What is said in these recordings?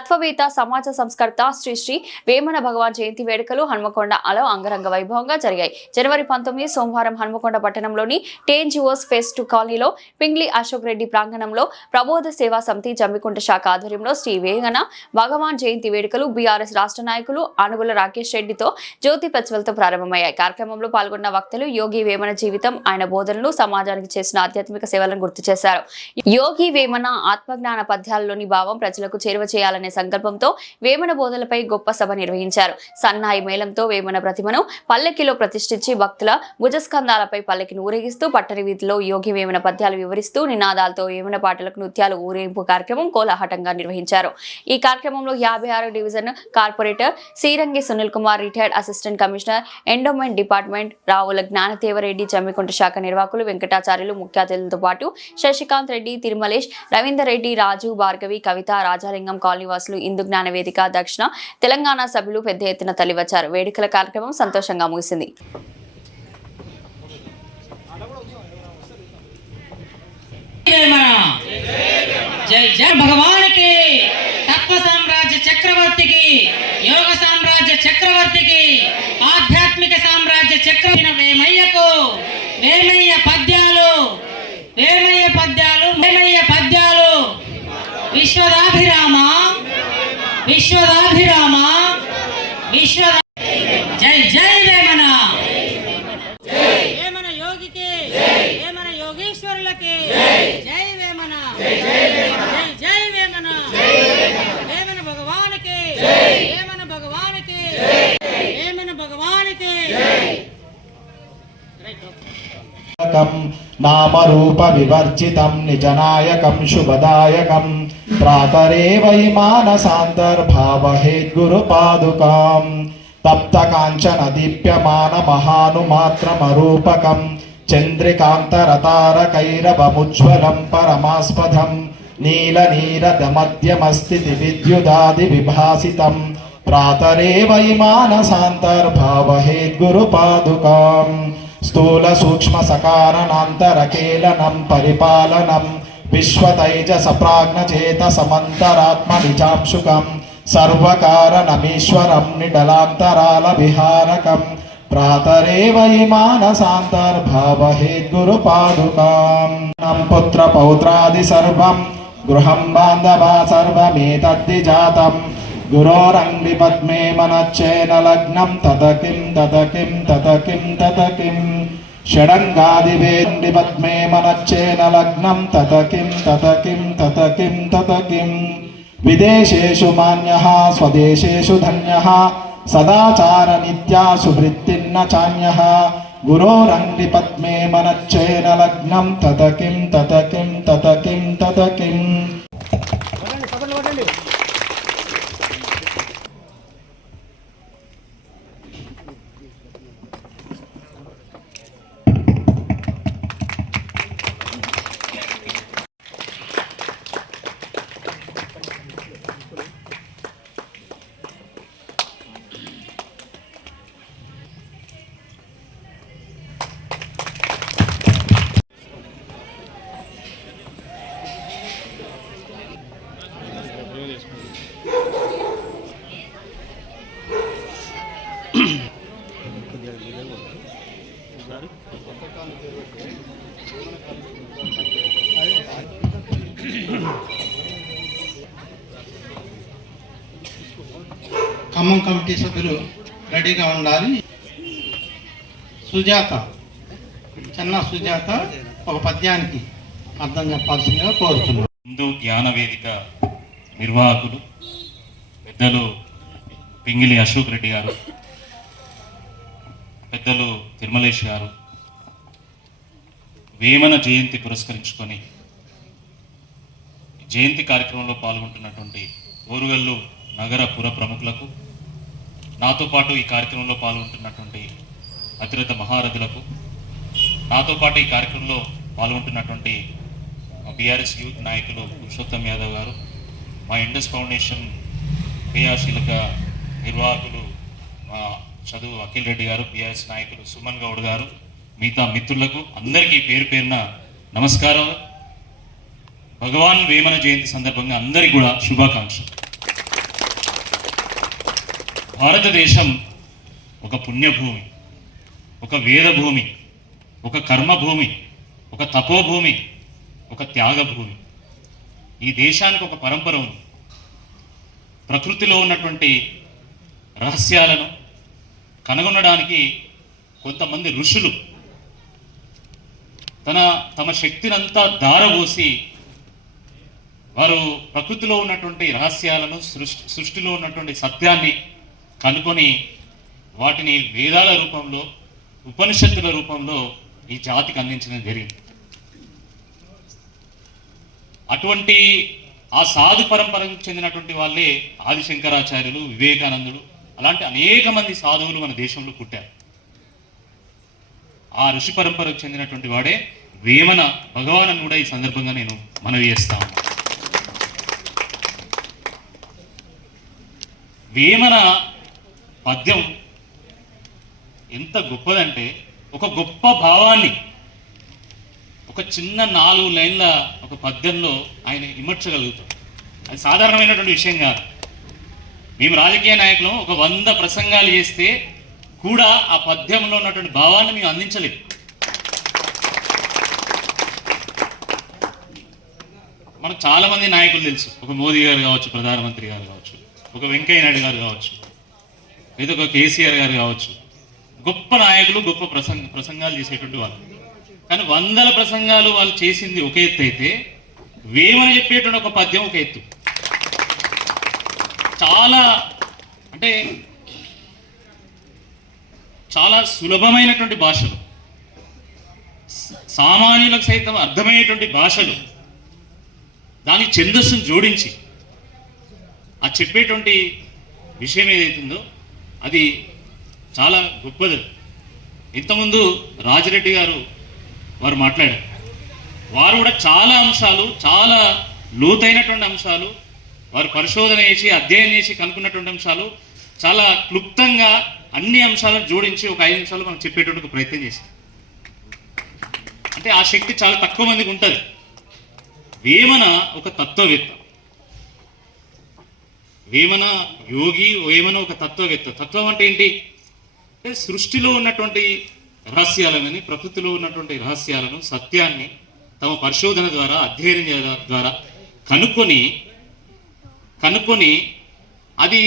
తత్వవేత్త సమాజ సంస్కర్త శ్రీ శ్రీ వేమన భగవాన్ జయంతి వేడుకలు హన్మకొండలో అంగరంగ వైభవంగా జరిగాయి. జనవరి 19 సోమవారం హన్మకొండ పట్టణంలోని TNGOs ఫేజ్ 2 కాలనీలో పింగ్లీ అశోక్ రెడ్డి ప్రాంగణంలో ప్రబోధ సేవా సమితి జమ్మికుంట శాఖ ఆధ్వర్యంలో శ్రీ వేమన భగవాన్ జయంతి వేడుకలు బీఆర్ఎస్ రాష్ట్ర నాయకులు ఆనుగుల రాకేష్ రెడ్డితో జ్యోతి ప్రజ్వలతో ప్రారంభమయ్యాయి. కార్యక్రమంలో పాల్గొన్న వక్తలు యోగి వేమన జీవితం, ఆయన బోధనలు, సమాజానికి చేసిన ఆధ్యాత్మిక సేవలను గుర్తు చేశారు. యోగి వేమన ఆత్మజ్ఞాన పద్యాలలోని భావం ప్రజలకు చేరువ చేయాలనే సంకల్పంతో వేమన బోధనలపై గొప్ప సభ నిర్వహించారు. సన్నాయి మేళంతో వేమన ప్రతిమను పల్లకిలో ప్రతిష్ఠించి భక్తుల భుజస్కంధాలపై పల్లకిని ఊరేగిస్తూ పట్టణ వీధిలో యోగి వేమన పద్యాలు వివరిస్తూ నినాదాలతో వేమన పాటలకు నృత్యాలు ఊరేగింపు కార్యక్రమం కోలాహలంగా నిర్వహించారు. ఈ కార్యక్రమంలో 56 division corporator Srirangi Sunil Kumar, retired assistant commissioner, endowment department Ravula Gnanadeva Reddy, Jammikunta శాఖ నిర్వాహకులు వెంకటాచార్యులు, ముఖ్య అతిథులతో పాటు శశికాంత్ రెడ్డి, తిరుమలేష్, రవీందర్ రెడ్డి, రాజు, భార్గవి, కవిత, రాజాలింగం కాలనీవాసులు, హిందూ జ్ఞాన వేదిక దక్షిణ తెలంగాణ సభ్యులు పెద్ద ఎత్తున తరలివచ్చారు. వేడుకల కార్యక్రమం సంతోషంగా ముగిసింది. జై జై భగవానికి, తత్వ సామ్రాజ్య చక్రవర్తికి, యోగ సామ్రాజ్య చక్రవర్తికి, ఆధ్యాత్మిక సామ్రాజ్య చక్రవర్తి వేమయ్యకు వేమయ్య పద్యాలు, వేమయ్య పద్యాలు, వేమయ్య పద్యాలు. విశ్వదాభిరామ విశ్వదాభిరామ విశ్వ జై జై వేమన, వేమన యోగికి, వేమన యోగేశ్వరులకి, జై వేమన, జై జై వేమన, వేమన భగవానికి, వేమన భగవానికి, వేమన భగవానికి. నామరూప వివర్జితం నిజనాయకం శుభదాయకం ప్రాతరే వై మానసాంతర్భావహేద్గురు పాదుకాం తప్త కాంచన దీప్యమాన మహానుమాత్రమరూపకం చంద్రికాంతరతారకైరవముజ్వలం పరమాస్పదం నీలనీరదమద్యమస్థితి విద్యుదాది విభాసితం ప్రాతరే వై మానసాంతర్భావహేద్గురు పాదుకాం స్థూల సూక్ష్మ సకారణాంతరకేలనం పరిపాలనం విశ్వతైజస ప్రాజ్ఞచేత సమంతరాత్మ నిజాంశుకం సర్వకారణమీశ్వరం నిడలాంతరాల విహారకం ప్రాతరే వై మానసాంతర్భావహేద్గురు పాదుకాం పుత్ర పౌత్రాది సర్వం గృహం బాంధవా సర్వమేతద్విజాతం గురోరంగి పద్మే మనచ్చేన లగ్నం తతకిం తతకిం తతకిం తతకిం షడంగాదివేండి పద్మే మనచ్చేన లగ్నం తతకిం తతకిం తతకిం తతకిం విదేశేషు మాన్యః స్వదేశేషు ధన్యః సదాచార నిత్యా సువృత్తిన్న చాన్యః గురోరంగి పద్మే మనచ్చేన లగ్నం తతకిం తతకిం తతకిం తతకిం. ఖమ్మం కమిటీ సభ్యులు రెడీగా ఉండాలి. సుజాత, చిన్న సుజాత ఒక పద్యానికి అర్థం చెప్పాల్సిందిగా కోరుతున్నాను. హిందూ జ్ఞాన వేదిక నిర్వాహకులు పెద్దలు పింగిలి అశోక్ రెడ్డి గారు, పెద్దలు తిరుమలేష్ గారు, వేమన జయంతి పురస్కరించుకొని జయంతి కార్యక్రమంలో పాల్గొంటున్నటువంటి ఓరుగల్లు నగర పుర ప్రముఖులకు, నాతో పాటు ఈ కార్యక్రమంలో పాల్గొంటున్నటువంటి అతిరథ మహారథులకు, నాతో పాటు ఈ కార్యక్రమంలో పాల్గొంటున్నటువంటి బీఆర్ఎస్ యూత్ నాయకులు పురుషోత్తం యాదవ్ గారు, మా ఇండస్ ఫౌండేషన్ క్రియాశీలక నిర్వాహకులు మా చదువు అఖిల్ రెడ్డి గారు, బీఆర్ఎస్ నాయకులు సుమన్ గౌడ్ గారు, మిగతా మిత్రులకు అందరికీ పేరు పేరున నమస్కారం. భగవాన్ వేమన జయంతి సందర్భంగా అందరికీ కూడా శుభాకాంక్షలు. భారతదేశం ఒక పుణ్యభూమి, ఒక వేదభూమి, ఒక కర్మభూమి, ఒక తపోభూమి, ఒక త్యాగభూమి. ఈ దేశానికి ఒక పరంపర ఉంది. ప్రకృతిలో ఉన్నటువంటి రహస్యాలను కనుగొనడానికి కొంతమంది ఋషులు తమ శక్తినంతా ధారపోసి వారు ప్రకృతిలో ఉన్నటువంటి రహస్యాలను సృష్టిలో ఉన్నటువంటి సత్యాన్ని కనుకొని వాటిని వేదాల రూపంలో, ఉపనిషత్తుల రూపంలో ఈ జాతికి అందించడం జరిగింది. అటువంటి ఆ సాధు పరంపరకు చెందినటువంటి వాళ్ళే ఆదిశంకరాచార్యులు, వివేకానందుడు, అలాంటి అనేక మంది సాధువులు మన దేశంలో పుట్టారు. ఆ ఋషి పరంపరకు చెందినటువంటి వాడే వేమన భగవాన్ అని కూడా ఈ సందర్భంగా నేను మనవి చేస్తాను. వేమన పద్యం ఎంత గొప్పదంటే, ఒక గొప్ప భావాన్ని ఒక చిన్న 4 లైన్ల ఒక పద్యంలో ఆయన ఇమర్చగలుగుతాడు. అది సాధారణమైనటువంటి విషయం కాదు. మేము రాజకీయ నాయకులు ఒక 100 ప్రసంగాలు చేస్తే కూడా ఆ పద్యంలో ఉన్నటువంటి భావాన్ని మేము అందించలేము. మనకు చాలామంది నాయకులు తెలుసు. ఒక మోదీ గారు కావచ్చు, ప్రధానమంత్రి గారు కావచ్చు, ఒక వెంకయ్య నాయుడు గారు కావచ్చు, లేదా ఒక కేసీఆర్ గారు కావచ్చు. గొప్ప నాయకులు, గొప్ప ప్రసంగాలు చేసేటువంటి వాళ్ళు. కానీ 100ల ప్రసంగాలు వాళ్ళు చేసింది ఒక ఎత్తు అయితే, వేమన చెప్పేటువంటి ఒక పద్యం ఒక ఎత్తు. చాలా సులభమైనటువంటి భాషలు, సామాన్యులకు సైతం అర్థమయ్యేటువంటి భాషలు, దానికి ఛందస్సును జోడించి ఆ చెప్పేటువంటి విషయం ఏదైతుందో అది చాలా గొప్పది. ఇంతకుముందు రాజిరెడ్డి గారు వారు మాట్లాడారు. వారు కూడా చాలా అంశాలు, చాలా లోతైనటువంటి అంశాలు వారు పరిశోధన చేసి, అధ్యయనం చేసి కనుక్కున్నటువంటి అంశాలు చాలా క్లుప్తంగా అన్ని అంశాలను జోడించి ఒక 5 నిమిషాలు మనం చెప్పేటువంటి ఒక ప్రయత్నం చేశాం. అంటే ఆ శక్తి చాలా తక్కువ మందికి ఉంటుంది. వేమన ఒక తత్వవేత్త, వేమన యోగి, వేమన ఒక తత్వవేత్త. తత్వం అంటే ఏంటి అంటే సృష్టిలో ఉన్నటువంటి రహస్యాలను, ప్రకృతిలో ఉన్నటువంటి రహస్యాలను, సత్యాన్ని తమ పరిశోధన ద్వారా, అధ్యయనం ద్వారా కనుక్కొని అది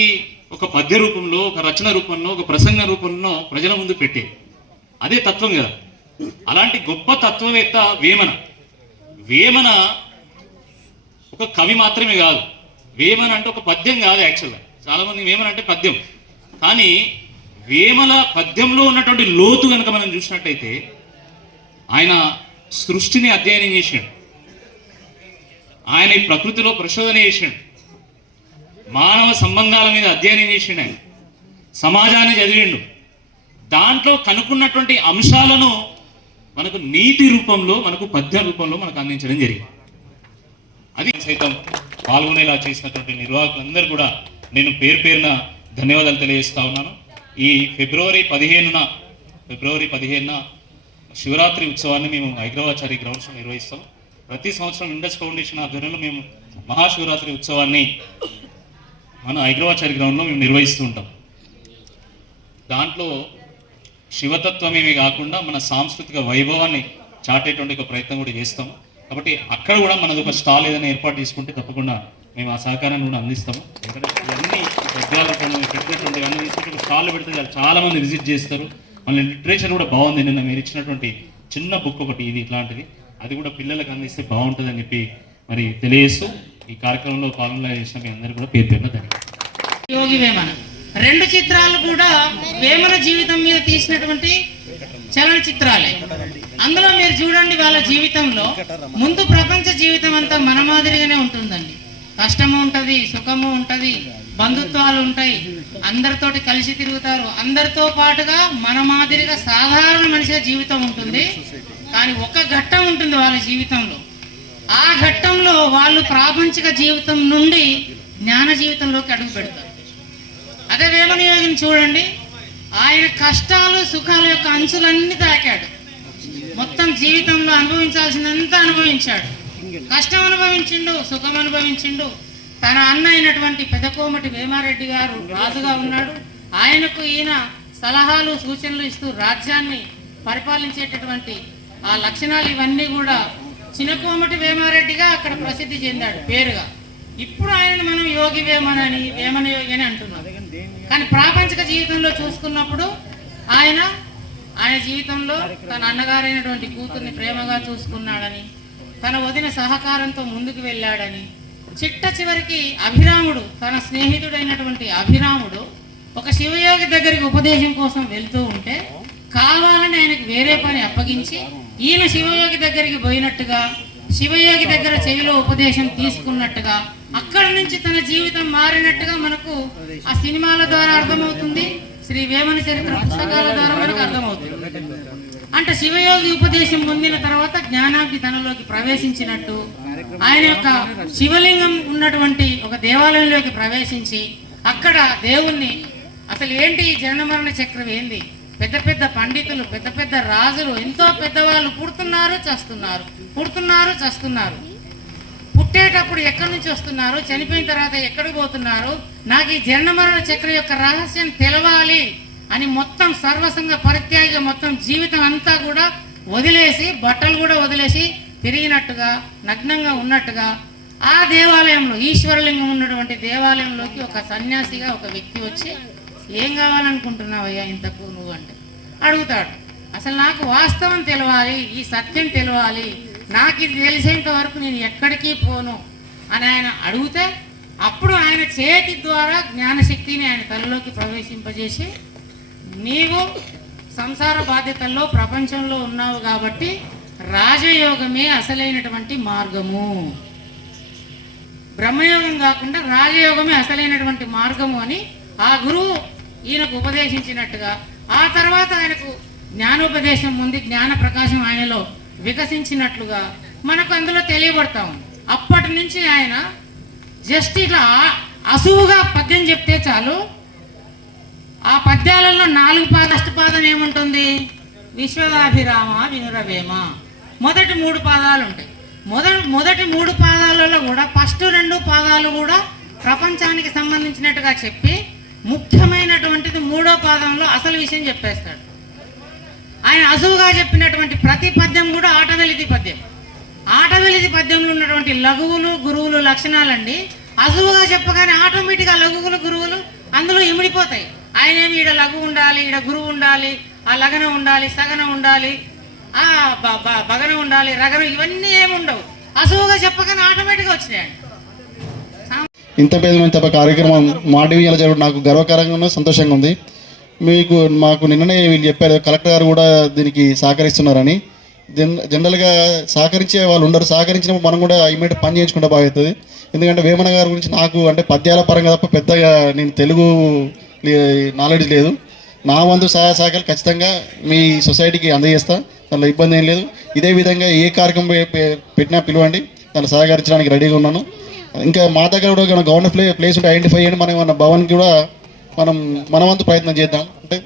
ఒక పద్య రూపంలో, ఒక రచన రూపంలో, ఒక ప్రసంగ రూపంలో ప్రజల ముందు పెట్టేది. అదే తత్వం కదా. అలాంటి గొప్ప తత్వవేత్త వేమన. వేమన ఒక కవి మాత్రమే కాదు. వేమన అంటే ఒక పద్యం కాదు. యాక్చువల్గా చాలామంది వేమన అంటే పద్యం, కానీ వేమన పద్యంలో ఉన్నటువంటి లోతు కనుక మనం చూసినట్టయితే, ఆయన సృష్టిని అధ్యయనం చేసాడు, ఆయన ఈ ప్రకృతిలో పరిశోధన చేసాడు, మానవ సంబంధాల మీద అధ్యయనం చేసిండు, ఆయన సమాజాన్ని చదివిండు. దాంట్లో కనుక్కున్నటువంటి అంశాలను మనకు నీతి రూపంలో, మనకు పద్య రూపంలో మనకు అందించడం జరిగింది. అది సైతం పాల్గొనేలా చేసినటువంటి నిర్వాహకులందరూ కూడా నేను పేరు పేరున ధన్యవాదాలు తెలియజేస్తా ఉన్నాను. ఈ ఫిబ్రవరి 15న శివరాత్రి ఉత్సవాన్ని మేము ఐగ్రవాచారి గ్రౌండ్స్లో నిర్వహిస్తాం. ప్రతి సంవత్సరం ఇండస్ ఫౌండేషన్ ఆధ్వర్యంలో మేము మహాశివరాత్రి ఉత్సవాన్ని మన ఐగ్రవాచారి గ్రౌండ్లో మేము నిర్వహిస్తూ ఉంటాం. దాంట్లో శివతత్వమేమి కాకుండా మన సాంస్కృతిక వైభవాన్ని చాటేటువంటి ఒక ప్రయత్నం కూడా చేస్తాము. కాబట్టి అక్కడ కూడా మనది ఒక స్టాల్ ఏదైనా ఏర్పాటు చేసుకుంటే తప్పకుండా మేము ఆ సహకారాన్ని కూడా అందిస్తాము. ఎందుకంటే ఇవన్నీ పెట్టినటువంటి అన్నీ తీసుకుంటే ఒక స్టాల్లో పెడితే చాలామంది విజిట్ చేస్తారు. మళ్ళీ లిటరేచర్ కూడా బాగుంది. నిన్న మీరు ఇచ్చినటువంటి చిన్న బుక్ ఒకటి ఇది ఇట్లాంటిది, అది కూడా పిల్లలకు అందిస్తే బాగుంటుందని చెప్పి మరి తెలియజేస్తూ ఈ కార్యక్రమంలో పాల్గొనేలా చేసిన మీ అందరూ కూడా పేరు పేరున ధన్యవాదాలు. యోగి వేమన 2 చిత్రాలు కూడా వేమన జీవితం మీద తీసినటువంటి చలనచిత్రాలే. అందులో మీరు చూడండి, వాళ్ళ జీవితంలో ముందు ప్రపంచ జీవితం అంతా మన మాదిరిగానే ఉంటుందండి. కష్టము ఉంటుంది, సుఖము ఉంటుంది, బంధుత్వాలు ఉంటాయి, అందరితోటి కలిసి తిరుగుతారు, అందరితో పాటుగా మన మాదిరిగా సాధారణ మనిషి జీవితం ఉంటుంది. కానీ ఒక ఘట్టం ఉంటుంది వాళ్ళ జీవితంలో. ఆ ఘట్టంలో వాళ్ళు ప్రాపంచిక జీవితం నుండి జ్ఞాన జీవితంలోకి అడుగు పెడతారు. అదే వేమన యోగిని చూడండి, ఆయన కష్టాలు సుఖాల యొక్క అంచులన్నీ తాకాడు. మొత్తం జీవితంలో అనుభవించాల్సిందంతా అనుభవించాడు. కష్టం అనుభవించిండు, సుఖం అనుభవించిండు. తన అన్న అయినటువంటి పెదకోమటి వేమారెడ్డి గారు రాజుగా ఉన్నాడు. ఆయనకు ఈయన సలహాలు సూచనలు ఇస్తూ రాజ్యాన్ని పరిపాలించేటటువంటి ఆ లక్షణాలు ఇవన్నీ కూడా చినకోమటి వేమారెడ్డిగా అక్కడ ప్రసిద్ధి చెందాడు పేరుగా. ఇప్పుడు ఆయనను మనం యోగి వేమనని వేమన యోగి అని అంటున్నాం. కానీ ప్రాపంచిక జీవితంలో చూసుకున్నప్పుడు ఆయన జీవితంలో తన అన్నగారైనటువంటి కూతుర్ని ప్రేమగా చూసుకున్నాడని, తన వదిన సహకారంతో ముందుకు వెళ్ళాడని, చిట్ట చివరికి అభిరాముడు తన స్నేహితుడైనటువంటి అభిరాముడు ఒక శివయోగి దగ్గరికి ఉపదేశం కోసం వెళ్తూ ఉంటే కావాలని ఆయనకు వేరే పని అప్పగించి ఈయన శివయోగి దగ్గరికి పోయినట్టుగా, శివయోగి దగ్గర చెవిలో ఉపదేశం తీసుకున్నట్టుగా, అక్కడి నుంచి తన జీవితం మారినట్టుగా మనకు ఆ సినిమాల ద్వారా అర్థమవుతుంది, శ్రీ వేమన చరిత్ర పుస్తకాల ద్వారా మనకు అర్థమవుతుంది. అంటే శివయోగి ఉపదేశం పొందిన తర్వాత జ్ఞానాగ్ని తనలోకి ప్రవేశించినట్టు, ఆయన యొక్క శివలింగం ఉన్నటువంటి ఒక దేవాలయంలోకి ప్రవేశించి అక్కడ దేవుణ్ణి అసలు ఏంటి ఈ జనన మరణ చక్రం ఏంది, పెద్ద పెద్ద పండితులు, పెద్ద పెద్ద రాజులు, ఎంతో పెద్దవాళ్ళు పుడుతున్నారు చస్తున్నారు, పుడుతున్నారు చస్తున్నారు. పుట్టేటప్పుడు ఎక్కడి నుంచి వస్తున్నారు, చనిపోయిన తర్వాత ఎక్కడికి పోతున్నారు, నాకు ఈ జనన మరణ చక్రం యొక్క రహస్యం తెలవాలి అని మొత్తం సర్వసంగ పరిత్యాగ మొత్తం జీవితం అంతా కూడా వదిలేసి, బట్టలు కూడా వదిలేసి తిరిగినట్టుగా, నగ్నంగా ఉన్నట్టుగా ఆ దేవాలయంలో ఈశ్వరలింగం ఉన్నటువంటి దేవాలయంలోకి ఒక సన్యాసిగా ఒక వ్యక్తి వచ్చి, ఏం కావాలనుకుంటున్నావయ్యా ఇంతకు నువ్వు అంటే అడుగుతాడు. అసలు నాకు వాస్తవం తెలవాలి, ఈ సత్యం తెలవాలి, నాకు ఇది తెలిసేంత వరకు నేను ఎక్కడికి పోను అని ఆయన అడిగితే అప్పుడు ఆయన చేతి ద్వారా జ్ఞానశక్తిని ఆయన తనలోకి ప్రవేశింపజేసి, నీవు సంసార బాధ్యతల్లో ప్రపంచంలో ఉన్నావు కాబట్టి రాజయోగమే అసలైనటువంటి మార్గము, బ్రహ్మయోగం కాకుండా రాజయోగమే అసలైనటువంటి మార్గము అని ఆ గురువు ఈయనకు ఉపదేశించినట్టుగా, ఆ తర్వాత ఆయనకు జ్ఞానోపదేశం ఉంది, జ్ఞాన ప్రకాశం ఆయనలో వికసించినట్లుగా మనకు అందులో తెలియబడతా ఉంది. అప్పటి నుంచి ఆయన జస్ట్ ఇట్లా అసువుగా పద్యం చెప్తే చాలు, ఆ పద్యాలలో 4 అష్టపాదం ఏముంటుంది, విశ్వదాభిరామ వినురవేమ, మొదటి 3 పాదాలు ఉంటాయి. మొదటి 3 పాదాలలో కూడా ఫస్ట్ 2 పాదాలు కూడా ప్రపంచానికి సంబంధించినట్టుగా చెప్పి ముఖ్యమైనటువంటిది 3వ పాదంలో అసలు విషయం చెప్పేస్తాడు. ఆయన అసువుగా చెప్పినటువంటి ప్రతి పద్యం కూడా ఆటవెలితి పద్యం. ఆటవెలితి పద్యంలో ఉన్నటువంటి లఘువులు గురువులు లక్షణాలండి అసువుగా చెప్పగానే ఆటోమేటిక్గా లఘువులు గురువులు అందులో ఇమిడిపోతాయి. ఆయన ఏమి ఈడ లఘు ఉండాలి, ఈడ గురువు ఉండాలి, ఆ లగన ఉండాలి, సగన ఉండాలి, ఆ బగన ఉండాలి, రగన, ఇవన్నీ ఏమి ఉండవు. అసువుగా చెప్పగానే ఆటోమేటిక్గా వచ్చినాయండి. ఇంత పెద్ద కార్యక్రమం మా డివిజన్లో జరగడం నాకు గర్వకారంగా సంతోషంగా ఉంది. మాకు నిన్ననే వీళ్ళు చెప్పారు, కలెక్టర్ గారు కూడా దీనికి సహకరిస్తున్నారని. జనరల్గా సహకరించే వాళ్ళు ఉండరు, సహకరించినప్పుడు మనం కూడా ఇమీడియట్ పని చేయించుకుంటే బాగుతుంది. ఎందుకంటే వేమన గారి గురించి నాకు అంటే పద్యాల పరంగా తప్ప పెద్దగా నేను తెలుగు నాలెడ్జ్ లేదు. నా వంతు సహకారాలు ఖచ్చితంగా మీ సొసైటీకి అందజేస్తా, దానిలో ఇబ్బంది ఏం లేదు. ఇదే విధంగా ఏ కార్యక్రమం పెట్టినా పిలవండి, దాన్ని సహకరించడానికి రెడీగా ఉన్నాను. ఇంకా మా దగ్గర కూడా గవర్నమెంట్ ప్లేస్ ఉంటే ఐడెంటిఫై చేయండి, మనం మన భవన్కి కూడా మన వంతు ప్రయత్నం చేద్దాం. అంటే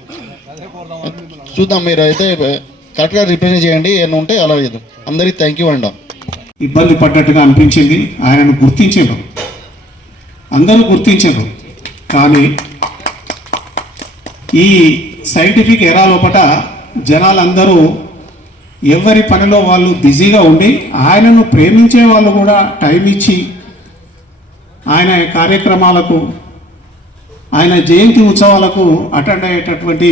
చూద్దాం, మీరు అయితే కరెక్ట్గా రిప్రజెంట్ చేయండి, ఏమైనా ఉంటే అలా చేద్దాం. అందరికీ థ్యాంక్ యూ అండి. ఇబ్బంది పడ్డట్టుగా అనిపించింది, ఆయనను గుర్తించారు, అందరూ గుర్తించారు. కానీ ఈ సైంటిఫిక్ ఎరా లోపల జనాలందరూ ఎవరి పనిలో వాళ్ళు బిజీగా ఉండి ఆయనను ప్రేమించే వాళ్ళు కూడా టైం ఇచ్చి ఆయన కార్యక్రమాలకు, ఆయన జయంతి ఉత్సవాలకు అటెండ్ అయ్యేటటువంటి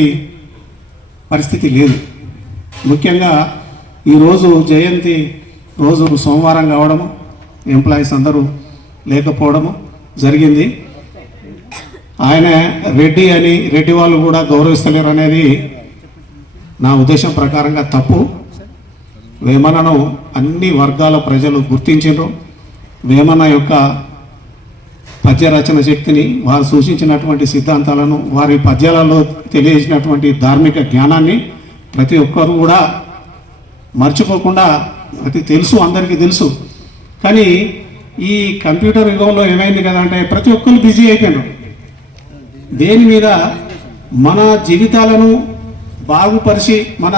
పరిస్థితి లేదు. ముఖ్యంగా ఈరోజు జయంతి రోజు సోమవారం కావడము, ఎంప్లాయీస్ అందరూ లేకపోవడము జరిగింది. ఆయన రెడ్డి అని రెడ్డి వాళ్ళు కూడా గౌరవిస్తలేరు అనేది నా ఉద్దేశం ప్రకారంగా తప్పు. వేమనను అన్ని వర్గాల ప్రజలు గుర్తించారు. వేమన యొక్క పద్య రచన శక్తిని, వారు సూచించినటువంటి సిద్ధాంతాలను, వారి పద్యాలలో తెలియజేసినటువంటి ధార్మిక జ్ఞానాన్ని ప్రతి ఒక్కరు కూడా మర్చిపోకుండా, అది తెలుసు, అందరికీ తెలుసు. కానీ ఈ కంప్యూటర్ యుగంలో ఏమైంది కదా అంటే ప్రతి ఒక్కరు బిజీ అయిపోయినారు. దేని మీద మన జీవితాలను బాగుపరిచి మన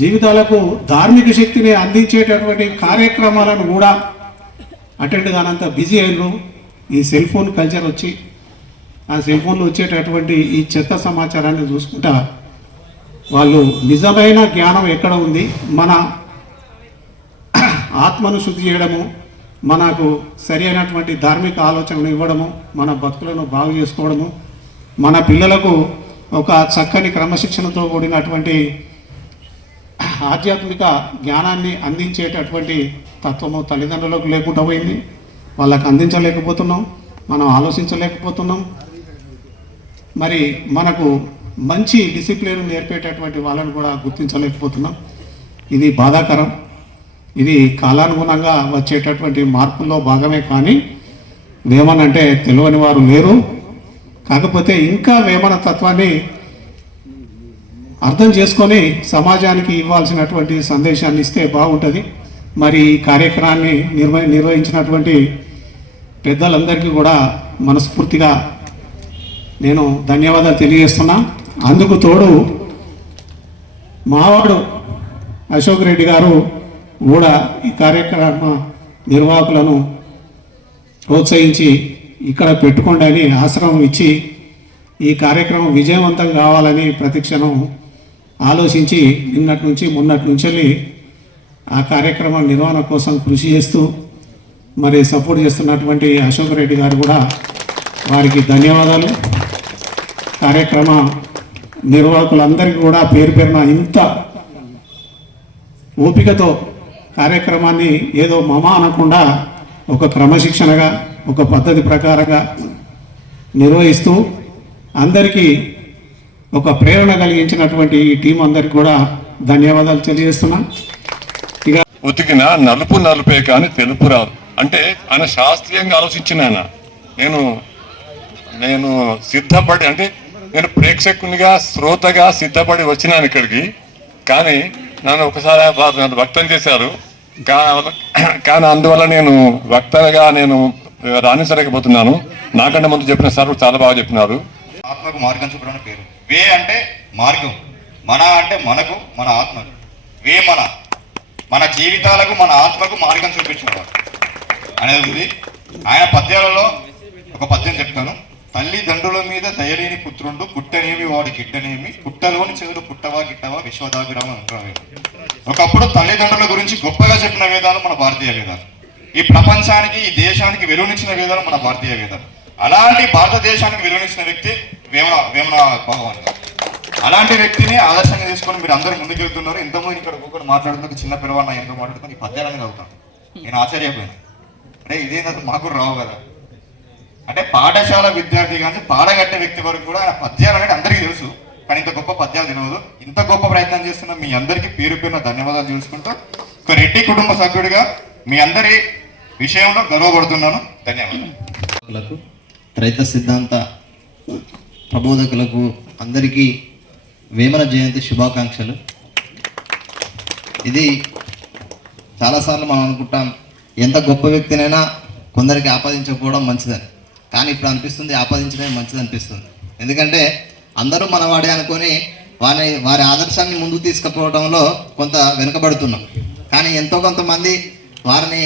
జీవితాలకు ధార్మిక శక్తిని అందించేటటువంటి కార్యక్రమాలను కూడా అటెండ్ కానంత బిజీ అయినారు. ఈ సెల్ ఫోన్ కల్చర్ వచ్చి ఆ సెల్ ఫోన్లో వచ్చేటటువంటి ఈ చెత్త సమాచారాన్ని చూసుకుంటా వాళ్ళు నిజమైన జ్ఞానం ఎక్కడ ఉంది, మన ఆత్మను శుద్ధి చేయడము, మనకు సరి అయినటువంటి ధార్మిక ఆలోచనలు ఇవ్వడము, మన భక్తులను బాగు చేసుకోవడము, మన పిల్లలకు ఒక చక్కని క్రమశిక్షణతో కూడినటువంటి ఆధ్యాత్మిక జ్ఞానాన్ని అందించేటటువంటి తత్వము తల్లిదండ్రులకు లేకుండా పోయింది. వాళ్ళకు అందించలేకపోతున్నాం, మనం ఆలోచించలేకపోతున్నాం. మరి మనకు మంచి డిసిప్లిన్ నేర్పేటటువంటి వాళ్ళని కూడా గుర్తించలేకపోతున్నాం. ఇది బాధాకరం. ఇది కాలానుగుణంగా వచ్చేటటువంటి మార్పుల్లో భాగమే. కానీ వేమన అంటే తెలియని వారు లేరు. కాకపోతే ఇంకా వేమన తత్వాన్ని అర్థం చేసుకొని సమాజానికి ఇవ్వాల్సినటువంటి సందేశాన్ని ఇస్తే బాగుంటుంది. మరి ఈ కార్యక్రమాన్ని నిర్వహించినటువంటి పెద్దలందరికీ కూడా మనస్ఫూర్తిగా నేను ధన్యవాదాలు తెలియజేస్తున్నా. అందుకు తోడు మావాడు అశోక్ రెడ్డి గారు కూడా ఈ కార్యక్రమ నిర్వాహకులను ప్రోత్సహించి ఇక్కడ పెట్టుకోండి అని ఆశ్రమం ఇచ్చి ఈ కార్యక్రమం విజయవంతం కావాలని ప్రతిక్షణం ఆలోచించి మొన్నటి నుంచి వెళ్ళి ఆ కార్యక్రమం నిర్వహణ కోసం కృషి చేస్తూ మరి సపోర్ట్ చేస్తున్నటువంటి అశోక్ రెడ్డి గారు కూడా వారికి ధన్యవాదాలు. కార్యక్రమ నిర్వాహకులందరికీ కూడా పేరు పేరున ఇంత ఓపికతో కార్యక్రమాన్ని ఏదో మమ అనకుండా ఒక క్రమశిక్షణగా ఒక పద్ధతి ప్రకారంగా నిర్వహిస్తూ అందరికీ ఒక ప్రేరణ కలిగించినటువంటి ఈ టీం అందరికీ కూడా ధన్యవాదాలు తెలియజేస్తున్నా. ఇక ఉతికిన నలుపే కానీ తెలుపు రాదు అంటే ఆయన శాస్త్రీయంగా ఆలోచించిన ఆయన. నేను సిద్ధపడి అంటే నేను ప్రేక్షకునిగా శ్రోతగా సిద్ధపడి వచ్చినాను ఇక్కడికి. కానీ నన్ను ఒకసారి నన్ను వ్యక్తం చేశారు. కానీ అందువల్ల నేను వక్తగా నేను రాణించలేకపోతున్నాను. నాకంటే ముందు చెప్పిన సార్ చాలా బాగా చెప్పినారు. ఆత్మకు మార్గం చూపడం పేరు. వే అంటే మార్గం, మన అంటే మనకు, మన ఆత్మకు. వే మన జీవితాలకు మన ఆత్మకు మార్గం చూపించేవాడు అనేది ఉంది. ఆయన పద్యాలలో ఒక పద్యం చెప్తాను. తల్లిదండ్రుల మీద దయలేని పుత్రుండు, పుట్టనేమి వాడు గిట్టనేమి, పుట్టలోని చెవులు పుట్టవా గిట్టవా విశ్వదాభిరామ అంటారు. ఒకప్పుడు తల్లిదండ్రుల గురించి గొప్పగా చెప్పిన వేదాలు మన భారతీయ వేదాలు. ఈ ప్రపంచానికి ఈ దేశానికి వెలువనిచ్చిన వేదాలు మన భారతీయ వేదాలు. అలాంటి భారతదేశానికి వెలువనిచ్చిన వ్యక్తి వేమన భగవాన్ గారు. అలాంటి వ్యక్తిని ఆదర్శంగా తీసుకొని మీరు అందరూ ముందుకు వెళ్తున్నారు. ఇంతకుముందు ఇక్కడ ఒక్కొక్కరు మాట్లాడుతున్న చిన్న పిల్లవాడిన ఎంతో మాట్లాడుతున్న ఈ పద్యాలని చదువుతాను. నేను ఆశ్చర్యపోయాను. అంటే ఇదేంటంటే మాకు రావు కదా. అంటే పాఠశాల విద్యార్థి కానీ పాడగట్టే వ్యక్తి వరకు కూడా ఆయన పద్యాలు అనేది అందరికీ తెలుసు. కానీ ఇంత గొప్ప పద్యాలు తెలియదు. ఇంత గొప్ప ప్రయత్నం చేస్తున్న మీ అందరికీ పేరు పేరున ధన్యవాదాలు చేసుకుంటూ ఒక రెడ్డి కుటుంబ సభ్యుడిగా మీ అందరి విషయంలో గర్వపడుతున్నాను. ధన్యవాదాలు. త్రైత సిద్ధాంత ప్రబోధకులకు అందరికీ వేమన జయంతి శుభాకాంక్షలు. ఇది చాలాసార్లు మనం అనుకుంటాం ఎంత గొప్ప వ్యక్తినైనా కొందరికి ఆపాదించకపోవడం మంచిదని. కానీ ఇప్పుడు అనిపిస్తుంది ఆపాదించడమే మంచిది అనిపిస్తుంది. ఎందుకంటే అందరూ మనవాడే అనుకొని వారి ఆదర్శాన్ని ముందుకు తీసుకుపోవడంలో కొంత వెనుకబడుతున్నాం. కానీ ఎంతో కొంతమంది వారిని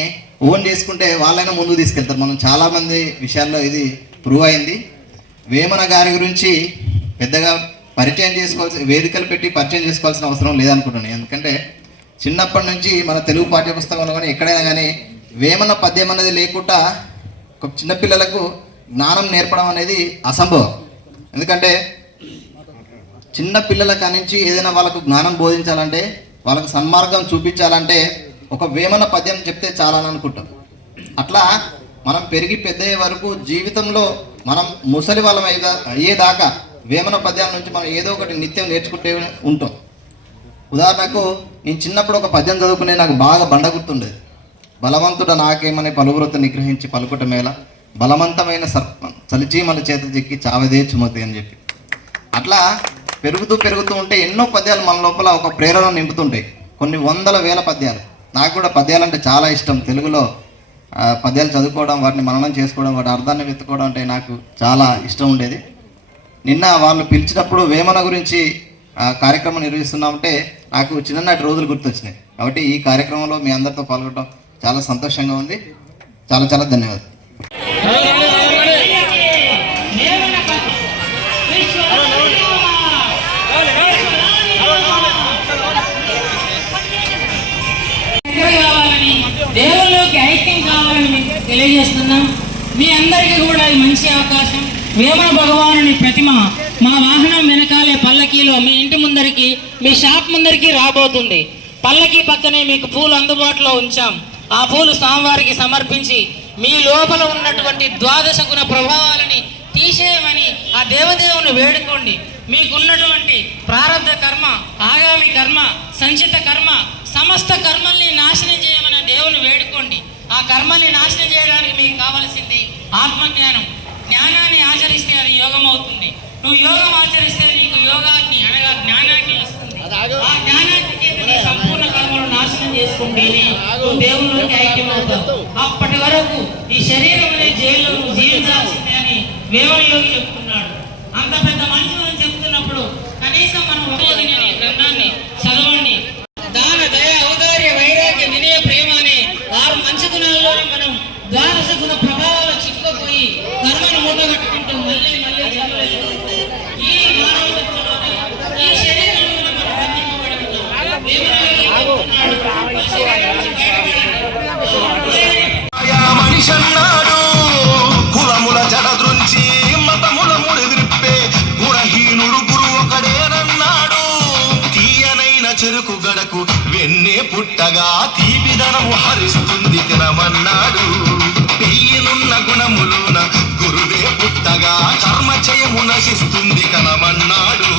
ఓన్ చేసుకుంటే వాళ్ళైనా ముందుకు తీసుకెళ్తారు. మనం చాలామంది విషయాల్లో ఇది ప్రూవ్ అయింది. వేమన గారి గురించి పెద్దగా పరిచయం చేసుకోవాల్సిన వేదికలు పెట్టి పరిచయం చేసుకోవాల్సిన అవసరం లేదనుకుంటున్నాను. ఎందుకంటే చిన్నప్పటి నుంచి మన తెలుగు పాఠ్యపుస్తకంలో కానీ ఎక్కడైనా కానీ వేమన పద్యం అనేది లేకుండా ఒక చిన్నపిల్లలకు జ్ఞానం నేర్పడం అనేది అసంభవం. ఎందుకంటే చిన్న పిల్లల కానించి ఏదైనా వాళ్ళకు జ్ఞానం బోధించాలంటే వాళ్ళకు సన్మార్గం చూపించాలంటే ఒక వేమన పద్యం చెప్తే చాలా అని అనుకుంటాం. అట్లా మనం పెరిగి పెద్దయ్యే వరకు జీవితంలో మనం ముసలి వాళ్ళం అయ్యేదాకా వేమన పద్యాల నుంచి మనం ఏదో ఒకటి నిత్యం నేర్చుకుంటే ఉంటాం. ఉదాహరణకు నేను చిన్నప్పుడు ఒక పద్యం చదువుకునే నాకు బాగా బండ గుర్తుండేది. బలవంతుడ నాకేమని పలువురత నిగ్రహించి పలుకుట మేళ, బలవంతమైన సర్పం చలిచీమల చేత చెక్కి చావదే చుమతి అని చెప్పి. అట్లా పెరుగుతూ ఉంటే ఎన్నో పద్యాలు మన లోపల ఒక ప్రేరణ నింపుతుంటాయి. కొన్ని వందల వేల పద్యాలు. నాకు కూడా పద్యాలు అంటే చాలా ఇష్టం. తెలుగులో పద్యాలు చదువుకోవడం, వాటిని మననం చేసుకోవడం, వాటి అర్థాన్ని వెతుక్కోవడం అంటే నాకు చాలా ఇష్టం ఉండేది. నిన్న వాళ్ళు పిలిచినప్పుడు వేమన గురించి కార్యక్రమం నిర్వహిస్తున్నామంటే నాకు చిన్ననాటి రోజులు గుర్తొచ్చినాయి. కాబట్టి ఈ కార్యక్రమంలో మీ అందరితో పాల్గొనడం చాలా సంతోషంగా ఉంది. చాలా ధన్యవాదాలు. మీ అందరికీ కూడా ఇది మంచి అవకాశం. వేమన భగవానుని ప్రతిమ మా వాహనం వెనకాలే పల్లకీలో మీ ఇంటి ముందరికి, మీ షాప్ ముందరికి రాబోతుంది. పల్లకీ పక్కనే మీకు పూలు అందుబాటులో ఉంచాం. ఆ పూలు స్వామివారికి సమర్పించి మీ లోపల ఉన్నటువంటి ద్వాదశ గుణ ప్రభావాలని తీసేయమని ఆ దేవదేవుని వేడుకోండి. మీకున్నటువంటి ప్రారంధ కర్మ, ఆగామి కర్మ, సంచిత కర్మ, సమస్త కర్మల్ని నాశనం చేయమని ఆ దేవుని వేడుకోండి. ఆ కర్మల్ని నాశనం చేయడానికి మీకు కావాల్సింది ఆత్మజ్ఞానం. జ్ఞానాన్ని ఆచరిస్తే అది యోగం అవుతుంది. నువ్వు యోగం ఆచరిస్తే నీకు యోగాగ్ని అనగా జ్ఞానాగ్ని వస్తుంది. ఆ జ్ఞానాగ్ని చేత నీ సంపూర్ణ కర్మను నాశనం చేసుకుంటేనే నువ్వు దేవుళ్ళకి ఐక్యమవుతావు. అప్పటి వరకు ఈ శరీరం అనే జైల్లో నువ్వు జీవించాల్సిందే అని వేమన యోగి చెప్తున్నాడు. అంత పెద్ద మనుషులు అని చెప్తున్నప్పుడు కనీసం మనం ఉపోదిని అనే గ్రంథాన్ని చదవండి. దాన, దయ, ఔదార్య, వైరాగ్య, వినయ, ప్రేమ అనే 6 మంచి గుణాల్లోనే మనం ద్వాదశ గుణ ప్రభావాలు చిక్కుకుపోయి కర్మను మూటగట్టుకుంటూ మళ్ళీ జన్మలు ఈ మానవ జన్మలోనే ఈ శరీరంలో మనం బంధింపబడి ఉన్నాం. వేమనయోగి చెప్తున్నాడు, ఆ శరీరం నుంచి బయటపడండి. మనిషన్నాడు కులముల జడదృంచి మతముల ముడిదిరిప్పే గుణహీనుడు గురువు ఒకడేనన్నాడు. తీయనైన చెరుకు గడకు వెన్నే పుట్టగా తీపిదనము హరిస్తుంది తినమన్నాడు. పెయ్యనున్న గుణములున గురువే పుట్టగా కర్మచయము నశిస్తుంది కనమన్నాడు.